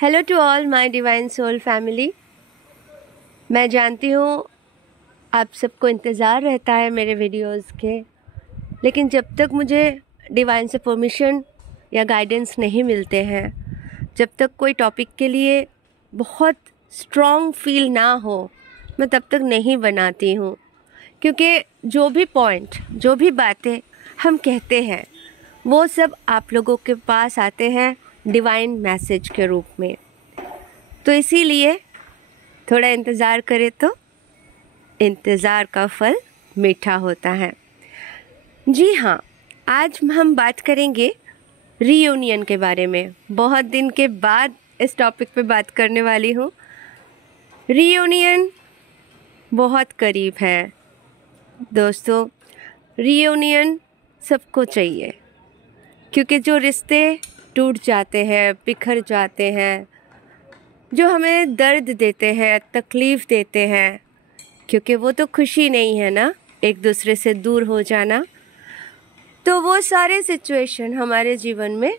Hello to all my divine soul family. मैं जानती हूँ आप सबको इंतज़ार रहता है मेरे वीडियोस के, लेकिन जब तक मुझे डिवाइन से परमिशन या गाइडेंस नहीं मिलते हैं, जब तक कोई टॉपिक के लिए बहुत स्ट्रॉन्ग फील ना हो, मैं तब तक नहीं बनाती हूँ। क्योंकि जो भी पॉइंट, जो भी बातें हम कहते हैं, वो सब आप लोगों के पास आते हैं डिवाइन मैसेज के रूप में। तो इसीलिए थोड़ा इंतज़ार करें तो इंतज़ार का फल मीठा होता है। जी हाँ, आज हम बात करेंगे रीयूनियन के बारे में। बहुत दिन के बाद इस टॉपिक पे बात करने वाली हूँ। रीयूनियन बहुत करीब है दोस्तों। रीयूनियन सबको चाहिए, क्योंकि जो रिश्ते टूट जाते हैं, बिखर जाते हैं, जो हमें दर्द देते हैं, तकलीफ़ देते हैं, क्योंकि वो तो खुशी नहीं है ना, एक दूसरे से दूर हो जाना। तो वो सारे सिचुएशन हमारे जीवन में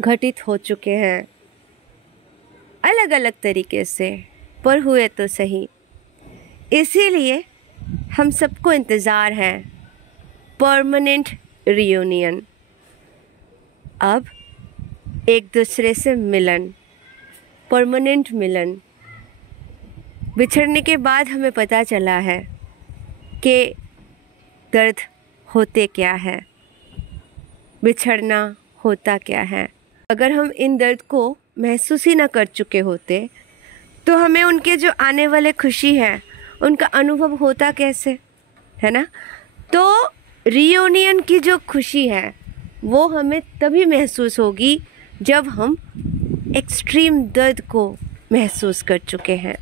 घटित हो चुके हैं, अलग अलग तरीके से, पर हुए तो सही। इसीलिए हम सबको इंतज़ार है परमानेंट रियूनियन। अब एक दूसरे से मिलन, परमानेंट मिलन। बिछड़ने के बाद हमें पता चला है कि दर्द होते क्या है, बिछड़ना होता क्या है। अगर हम इन दर्द को महसूस ही ना कर चुके होते, तो हमें उनके जो आने वाले खुशी है, उनका अनुभव होता कैसे, है ना। तो रियूनियन की जो खुशी है, वो हमें तभी महसूस होगी जब हम एक्सट्रीम दर्द को महसूस कर चुके हैं।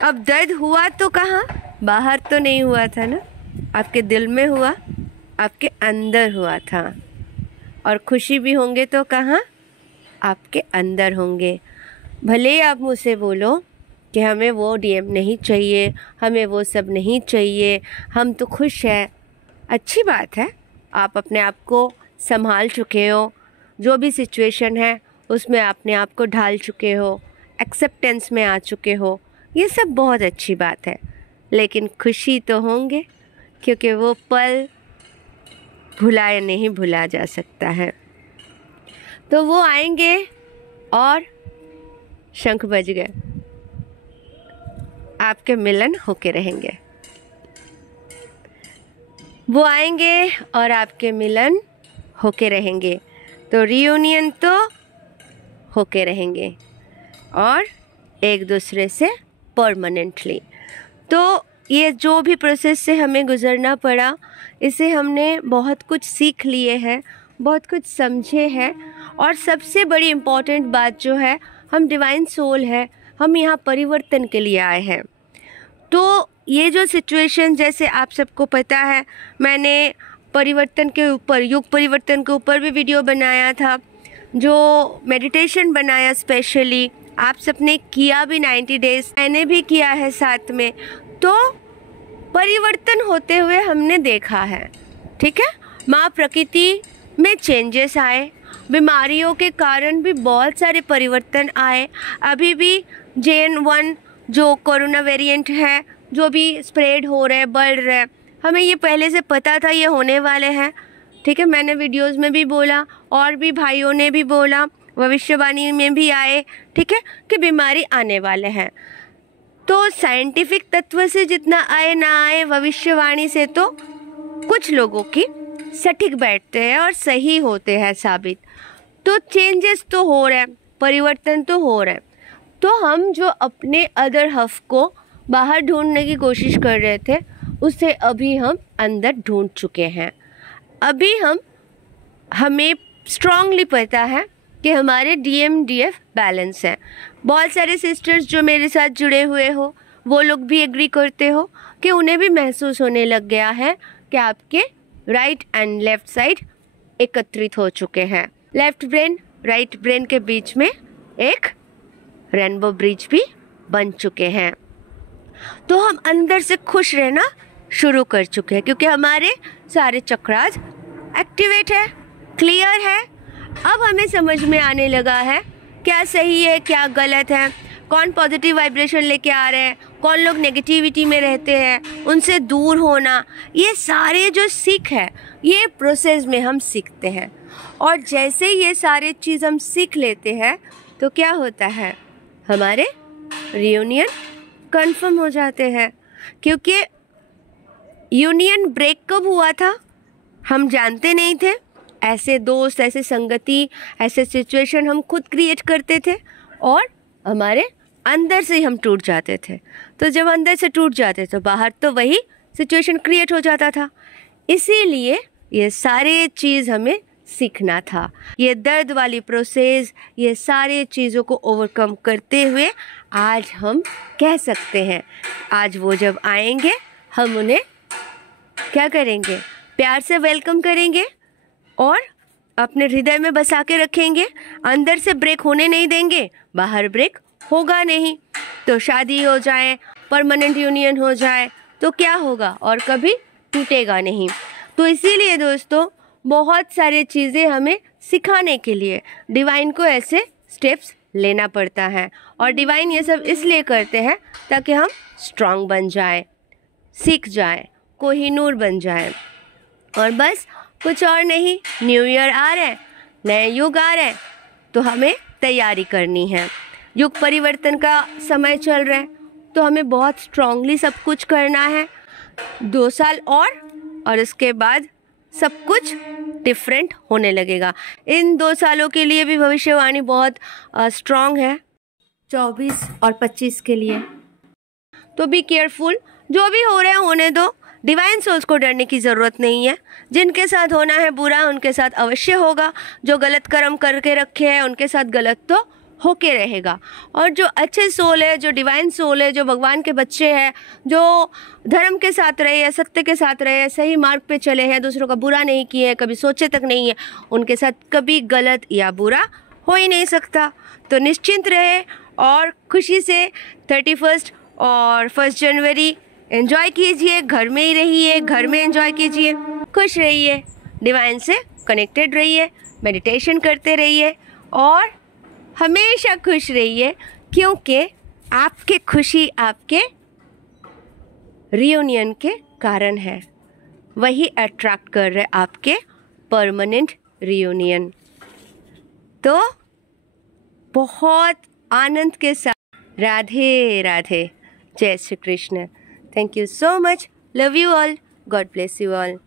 अब दर्द हुआ तो कहाँ, बाहर तो नहीं हुआ था ना, आपके दिल में हुआ, आपके अंदर हुआ था। और खुशी भी होंगे तो कहाँ, आपके अंदर होंगे। भले ही आप मुझसे बोलो कि हमें वो डीएम नहीं चाहिए, हमें वो सब नहीं चाहिए, हम तो खुश हैं। अच्छी बात है, आप अपने आप को संभाल चुके हो, जो भी सिचुएशन है उसमें अपने आप को ढाल चुके हो, एक्सेप्टेंस में आ चुके हो, ये सब बहुत अच्छी बात है। लेकिन खुशी तो होंगे, क्योंकि वो पल भुलाए नहीं भुला जा सकता है। तो वो आएंगे और शंख बज गए, आपके मिलन होके रहेंगे। वो आएंगे और आपके मिलन होके रहेंगे। तो रियूनियन तो होके रहेंगे और एक दूसरे से परमानेंटली। तो ये जो भी प्रोसेस से हमें गुज़रना पड़ा, इसे हमने बहुत कुछ सीख लिए हैं, बहुत कुछ समझे हैं। और सबसे बड़ी इम्पॉर्टेंट बात जो है, हम डिवाइन सोल है, हम यहाँ परिवर्तन के लिए आए हैं। तो ये जो सिचुएशन, जैसे आप सबको पता है, मैंने परिवर्तन के ऊपर, युग परिवर्तन के ऊपर भी वीडियो बनाया था, जो मेडिटेशन बनाया स्पेशली, आप सबने किया भी 90 डेज, मैंने भी किया है साथ में। तो परिवर्तन होते हुए हमने देखा है, ठीक है। माँ प्रकृति में चेंजेस आए, बीमारियों के कारण भी बहुत सारे परिवर्तन आए। अभी भी JN.1 जो कोरोना वेरिएंट है, जो भी स्प्रेड हो रहे, बढ़ रहे, हमें ये पहले से पता था ये होने वाले हैं, ठीक है। मैंने वीडियोस में भी बोला और भी भाइयों ने भी बोला, भविष्यवाणी में भी आए, ठीक है, कि बीमारी आने वाले हैं। तो साइंटिफिक तत्व से जितना आए ना आए, भविष्यवाणी से तो कुछ लोगों की सटीक बैठते हैं और सही होते हैं साबित। तो चेंजेस तो हो रहे हैं, परिवर्तन तो हो रहे हैं। तो हम जो अपने अदर हफ को बाहर ढूंढने की कोशिश कर रहे थे, उसे अभी हम अंदर ढूंढ चुके हैं। अभी हमें स्ट्रांगली पता है कि हमारे DMDF बैलेंस है। बहुत सारे सिस्टर्स जो मेरे साथ जुड़े हुए हो, वो लोग भी एग्री करते हो कि उन्हें भी महसूस होने लग गया है कि आपके राइट एंड लेफ़्ट साइड एकत्रित हो चुके हैं। लेफ़्ट ब्रेन, राइट ब्रेन के बीच में एक रेनबो ब्रिज भी बन चुके हैं। तो हम अंदर से खुश रहना शुरू कर चुके हैं, क्योंकि हमारे सारे चक्रास एक्टिवेट है, क्लियर है। अब हमें समझ में आने लगा है क्या सही है क्या गलत है, कौन पॉजिटिव वाइब्रेशन लेके आ रहे हैं, कौन लोग नेगेटिविटी में रहते हैं, उनसे दूर होना, ये सारे जो सीख है ये प्रोसेस में हम सीखते हैं। और जैसे ये सारे चीज़ हम सीख लेते हैं तो क्या होता है, हमारे रियूनियन कंफर्म हो जाते हैं। क्योंकि यूनियन ब्रेक कब हुआ था हम जानते नहीं थे, ऐसे दोस्त, ऐसे संगति, ऐसे सिचुएशन हम खुद क्रिएट करते थे और हमारे अंदर से हम टूट जाते थे। तो जब अंदर से टूट जाते तो बाहर तो वही सिचुएशन क्रिएट हो जाता था। इसीलिए ये सारे चीज़ हमें सीखना था। ये दर्द वाली प्रोसेस, ये सारे चीज़ों को ओवरकम करते हुए आज हम कह सकते हैं, आज वो जब आएंगे हम उन्हें क्या करेंगे, प्यार से वेलकम करेंगे और अपने हृदय में बसा के रखेंगे। अंदर से ब्रेक होने नहीं देंगे, बाहर ब्रेक होगा नहीं। तो शादी हो जाए, परमानेंट यूनियन हो जाए तो क्या होगा, और कभी टूटेगा नहीं। तो इसीलिए दोस्तों बहुत सारी चीज़ें हमें सिखाने के लिए डिवाइन को ऐसे स्टेप्स लेना पड़ता है। और डिवाइन ये सब इसलिए करते हैं ताकि हम स्ट्रांग बन जाए, सीख जाए, कोहिनूर बन जाए। और बस कुछ और नहीं, न्यू ईयर आ रहा है, नए युग आ रहे हैं, तो हमें तैयारी करनी है। युग परिवर्तन का समय चल रहा है तो हमें बहुत स्ट्रांगली सब कुछ करना है। 2 साल और इसके बाद सब कुछ डिफरेंट होने लगेगा। इन 2 सालों के लिए भी भविष्यवाणी बहुत स्ट्रांग है, 24 और 25 के लिए। तो बी केयरफुल, जो भी हो रहा है होने दो। डिवाइन सोल्स को डरने की ज़रूरत नहीं है। जिनके साथ होना है बुरा उनके साथ अवश्य होगा, जो गलत कर्म करके रखे हैं उनके साथ गलत तो होके रहेगा। और जो अच्छे सोल है, जो डिवाइन सोल है, जो भगवान के बच्चे हैं, जो धर्म के साथ रहे हैं, सत्य के साथ रहे हैं, सही मार्ग पे चले हैं, दूसरों का बुरा नहीं किए, कभी सोचे तक नहीं है, उनके साथ कभी गलत या बुरा हो ही नहीं सकता। तो निश्चिंत रहे और खुशी से 31 और 1 जनवरी एंजॉय कीजिए। घर में ही रहिए, घर में एंजॉय कीजिए, खुश रहिए, डिवाइन से कनेक्टेड रहिए, मेडिटेशन करते रहिए और हमेशा खुश रहिए। क्योंकि आपकी खुशी आपके रियूनियन के कारण है, वही अट्रैक्ट कर रहे आपके परमानेंट रियूनियन। तो बहुत आनंद के साथ राधे राधे, जय Shri Krishna. Thank you so much. Love you all. God bless you all.